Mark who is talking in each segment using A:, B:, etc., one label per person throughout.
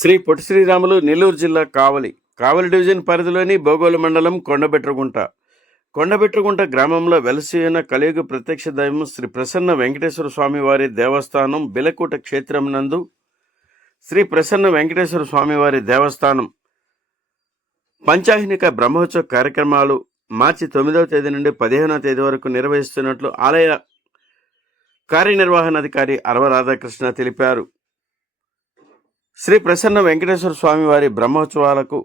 A: శ్రీ పొట్టి శ్రీరాములు నెల్లూరు జిల్లా కావలి. కావలి డివిజన్ పరిధిలోని భోగోళ మండలం కొండబెట్రగుంట. కొండబెట్రగుంట గ్రామంలో వెలసిన కలియుగ ప్రత్యక్ష దైవం శ్రీ ప్రసన్న వెంకటేశ్వర స్వామివారి దేవస్థానం బిలకూట క్షేత్రం నందు శ్రీ ప్రసన్న వెంకటేశ్వర స్వామివారి దేవస్థానం. పంచాహినిక బ్రహ్మోత్సవ కార్యక్రమాలు మార్చి తొమ్మిదవ తేదీ నుండి పదిహేనవ తేదీ వరకు నిర్వహిస్తున్నట్లు ఆలయ కార్యనిర్వహణాధికారి అరవ రాధాకృష్ణ తెలిపారు. శ్రీ ప్రసన్న వెంకటేశ్వర స్వామి వారి బ్రహ్మోత్సవాలకు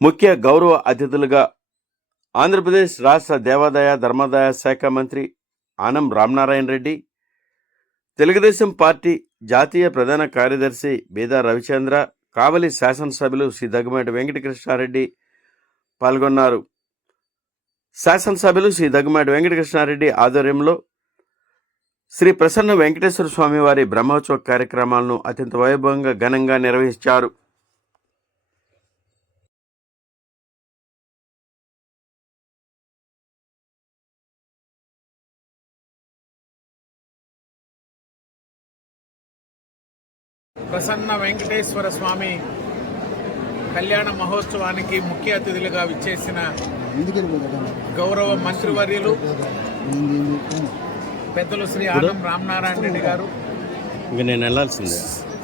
A: ముఖ్య గౌరవ అతిథులుగా ఆంధ్రప్రదేశ్ రాష్ట్ర దేవాదాయ ధర్మాదాయ శాఖ మంత్రి ఆనం రామనారాయణ రెడ్డి తెలుగుదేశం పార్టీ జాతీయ ప్రధాన కార్యదర్శి బీదా రవిచంద్ర కావలి శాసనసభ్యులు శ్రీ దగ్గుమాటి వెంకటకృష్ణారెడ్డి పాల్గొన్నారు. శాసనసభ్యులు శ్రీ దగ్గుమాటి వెంకటకృష్ణారెడ్డి ఆధ్వర్యంలో శ్రీ ప్రసన్న వెంకటేశ్వర స్వామి వారి బ్రహ్మోత్సవ కార్యక్రమాలను అత్యంత వైభవంగా ఘనంగా నిర్వహించారు.
B: ప్రసన్న వెంకటేశ్వర స్వామి కళ్యాణ మహోత్సవానికి ముఖ్య అతిథులుగా విచ్చేసిన గౌరవ మంత్రివర్యులు పెద్దలు శ్రీ ఆనం రామనారాయణ రెడ్డి గారు.
A: ఇంక నేను వెళ్ళాల్సిందే.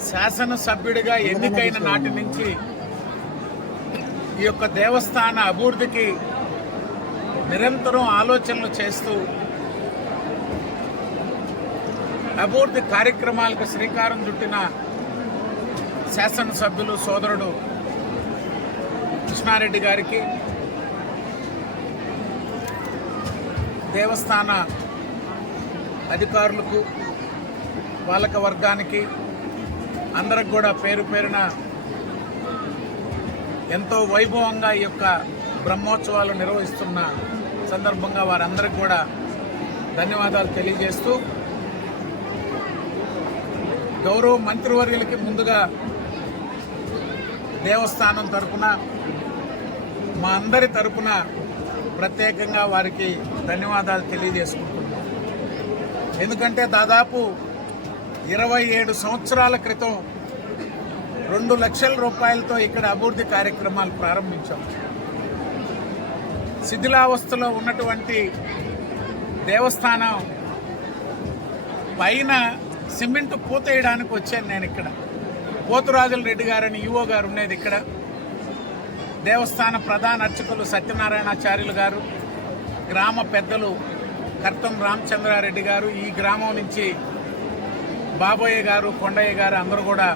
B: శాసనసభ్యుడిగా ఎన్నికైన నాటి నుంచి ఈ యొక్క దేవస్థాన అభివృద్ధికి నిరంతరం ఆలోచనలు చేస్తూ అభివృద్ధి కార్యక్రమాలకు శ్రీకారం చుట్టిన శాసనసభ్యులు సోదరుడు కృష్ణారెడ్డి గారికి దేవస్థాన అధికారులకు పాలక వర్గానికి అందరికి కూడా పేరు పేరున ఎంతో వైభవంగా ఈ యొక్క బ్రహ్మోత్సవాలు నిర్వహిస్తున్న సందర్భంగా వారందరికి కూడా ధన్యవాదాలు తెలియజేస్తూ గౌరవ మంత్రివర్యులకి ముందుగా దేవస్థానం తరపున మా అందరి తరపున ప్రత్యేకంగా వారికి ధన్యవాదాలు తెలియజేసుకుంటున్నాను ఎందుకంటే దాదాపు ఇరవై ఏడు సంవత్సరాల క్రితం రెండు లక్షల రూపాయలతో ఇక్కడ అభివృద్ధి కార్యక్రమాలు ప్రారంభించాం. శిథిలావస్థలో ఉన్నటువంటి దేవస్థానం పైన సిమెంట్ పూతేయడానికి వచ్చాను నేను ఇక్కడ. పోతురాజుల రెడ్డి గారని ఈవో గారు ఉండేది ఇక్కడ. దేవస్థాన ప్రధాన అర్చకులు సత్యనారాయణాచార్యులు గారు గ్రామ పెద్దలు కర్తం రామచంద్రారెడ్డి గారు ఈ గ్రామం నుంచి బాబోయ్య గారు కొండయ్య గారు అందరూ కూడా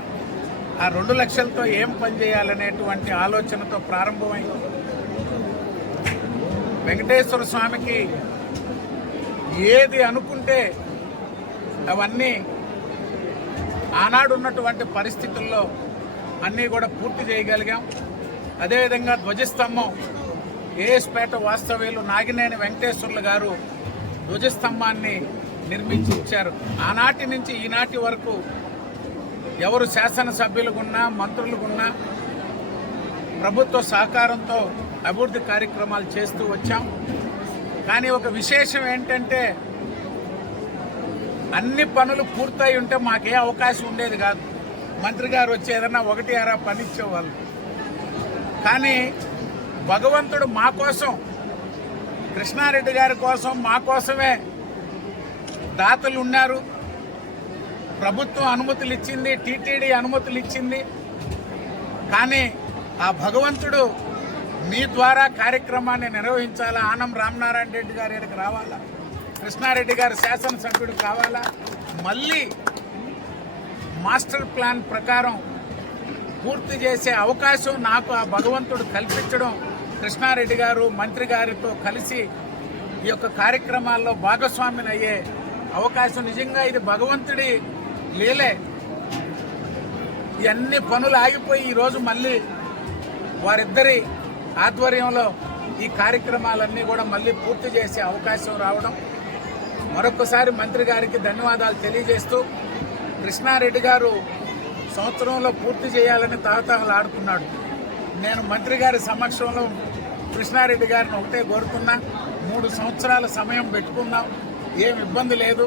B: ఆ రెండు లక్షలతో ఏం పని చేయాలనేటువంటి ఆలోచనతో ప్రారంభమైంది. వెంకటేశ్వర స్వామికి ఏది అనుకుంటే అవన్నీ ఆనాడు ఉన్నటువంటి పరిస్థితుల్లో అన్నీ కూడా పూర్తి చేయగలిగాం. అదేవిధంగా ధ్వజస్తంభం ఏఎస్పేట వాస్తవ్యులు నాగినేని వెంకటేశ్వర్లు గారు ధ్వజస్తంభాన్ని నిర్మించి ఇచ్చారు ఆనాటి నుంచి ఈనాటి వరకు ఎవరు శాసనసభ్యులుగున్నా మంత్రులుగున్నా ప్రభుత్వ సహకారంతో అభివృద్ధి కార్యక్రమాలు చేస్తూ వచ్చాం. కానీ ఒక విశేషం ఏంటంటే అన్ని పనులు పూర్తయి ఉంటే మాకే అవకాశం ఉండేది కాదు. మంత్రి గారు వచ్చి ఏదన్నా ఒకటి అరా పని ఇచ్చేవాళ్ళు. కానీ భగవంతుడు మా కోసం కృష్ణారెడ్డి గారి కోసం మా కోసమే దాతలు ఉన్నారు. ప్రభుత్వం అనుమతులు ఇచ్చింది టీటీడీ అనుమతులు ఇచ్చింది. కానీ ఆ భగవంతుడు మీ ద్వారా కార్యక్రమాన్ని నిర్వహించాలా? ఆనం రామనారాయణ రెడ్డి గారి ఇక్కడికి రావాలా? కృష్ణారెడ్డి గారు శాసనసభ్యుడు కావాలా? మళ్ళీ మాస్టర్ ప్లాన్ ప్రకారం పూర్తి చేసే అవకాశం నాకు ఆ భగవంతుడు కల్పించడం కృష్ణారెడ్డి గారు మంత్రి గారితో కలిసి ఈ యొక్క కార్యక్రమాల్లో భాగస్వామిని అయ్యే అవకాశం నిజంగా ఇది భగవంతుడి లీలే. ఇవన్నీ పనులు ఆగిపోయి ఈరోజు మళ్ళీ వారిద్దరి ఆధ్వర్యంలో ఈ కార్యక్రమాలన్నీ కూడా మళ్ళీ పూర్తి చేసే అవకాశం రావడం. మరొకసారి మంత్రి గారికి ధన్యవాదాలు తెలియజేస్తూ కృష్ణారెడ్డి గారు సంవత్సరంలో పూర్తి చేయాలని తాహతాహలాడుతున్నాడు నేను మంత్రి గారి సమక్షంలో కృష్ణారెడ్డి గారిని ఒకటే కోరుతున్నా మూడు సంవత్సరాల సమయం పెట్టుకుందాం. ఏం ఇబ్బంది లేదు.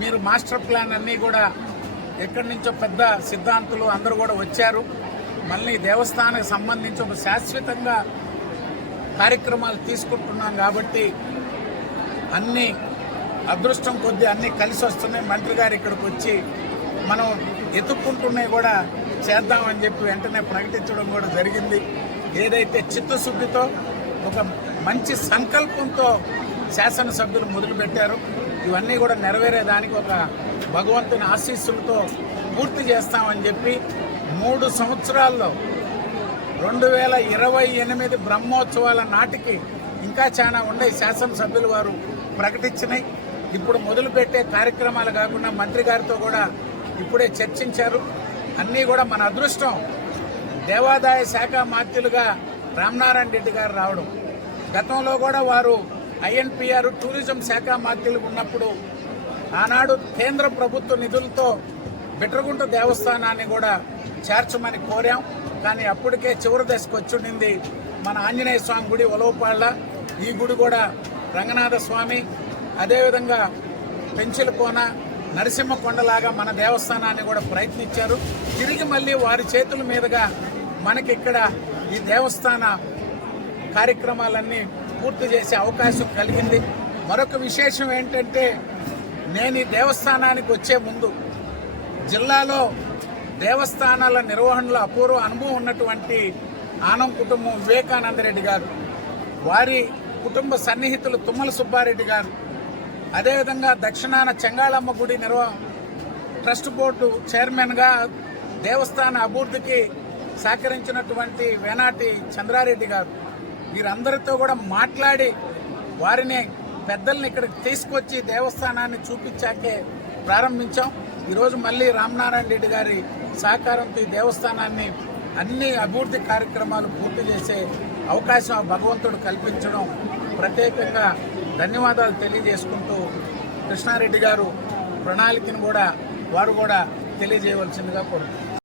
B: మీరు మాస్టర్ ప్లాన్ అన్నీ కూడా ఎక్కడి నుంచో పెద్ద సిద్ధాంతులు అందరూ కూడా వచ్చారు. మళ్ళీ దేవస్థానానికి సంబంధించి ఒక శాశ్వతంగా కార్యక్రమాలు తీసుకుంటున్నాం కాబట్టి అన్ని అదృష్టం కొద్దీ అన్నీ కలిసి వస్తున్నాయి. మంత్రి గారు ఇక్కడికి వచ్చి మనం ఎత్తుక్కుంటున్నాయి కూడా చేద్దామని చెప్పి వెంటనే ప్రకటించడం కూడా జరిగింది. ఏదైతే చిత్తశుద్ధితో ఒక మంచి సంకల్పంతో శాసనసభ్యులు మొదలుపెట్టారు ఇవన్నీ కూడా నెరవేరేదానికి ఒక భగవంతుని ఆశీస్సులతో పూర్తి చేస్తామని చెప్పి మూడు సంవత్సరాల్లో రెండు వేల ఇరవై ఎనిమిది బ్రహ్మోత్సవాల నాటికి ఇంకా చాలా ఉన్నాయి. శాసనసభ్యులు వారు ప్రకటించినాయి. ఇప్పుడు మొదలుపెట్టే కార్యక్రమాలు కాకుండా మంత్రి గారితో కూడా ఇప్పుడే చర్చించారు. అన్నీ కూడా మన అదృష్టం. దేవాదాయ శాఖ మంత్రులుగా రామనారాయణ రెడ్డి గారు రావడం. గతంలో కూడా వారు ఐఎన్పిఆర్ టూరిజం శాఖ మంత్రులు ఉన్నప్పుడు ఆనాడు కేంద్ర ప్రభుత్వ నిధులతో బిట్రగుంట దేవస్థానాన్ని కూడా చేర్చమని కోరాం. కానీ అప్పటికే చివరి దశకు వచ్చుండింది మన ఆంజనేయ స్వామి గుడి ఒలవపాళ్ళ. ఈ గుడి కూడా రంగనాథ స్వామి. అదేవిధంగా పెంచిల కోన నరసింహ కొండలాగా మన దేవస్థానాన్ని కూడా ప్రయత్నించారు. తిరిగి మళ్ళీ వారి చేతుల మీదుగా మనకి ఇక్కడ ఈ దేవస్థాన కార్యక్రమాలన్నీ పూర్తి చేసే అవకాశం కలిగింది. మరొక విశేషం ఏంటంటే నేను ఈ దేవస్థానానికి వచ్చే ముందు జిల్లాలో దేవస్థానాల నిర్వహణలో అపూర్వ అనుభవం ఉన్నటువంటి ఆనం కుటుంబం వివేకానంద రెడ్డి గారు వారి కుటుంబ సన్నిహితులు తుమ్మల సుబ్బారెడ్డి గారు అదేవిధంగా దక్షిణాన చెంగాళమ్మ గుడి నిర్వ ట్రస్ట్ బోర్డు చైర్మన్గా దేవస్థాన అభివృద్ధికి సహకరించినటువంటి వేనాటి చంద్రారెడ్డి గారు వీరందరితో కూడా మాట్లాడి వారిని పెద్దల్ని ఇక్కడికి తీసుకొచ్చి దేవస్థానాన్ని చూపించాకే ప్రారంభించాం. ఈరోజు మళ్ళీ రామనారాయణ రెడ్డి గారి సహకారంతో ఈ దేవస్థానాన్ని అన్ని అభివృద్ధి కార్యక్రమాలు పూర్తి చేసే అవకాశం భగవంతుడు కల్పించడం ప్రత్యేకంగా ధన్యవాదాలు తెలియజేసుకుంటూ కృష్ణారెడ్డి గారు ప్రణాళికను కూడా వారు కూడా తెలియజేయవలసిందిగా కోరుతున్నారు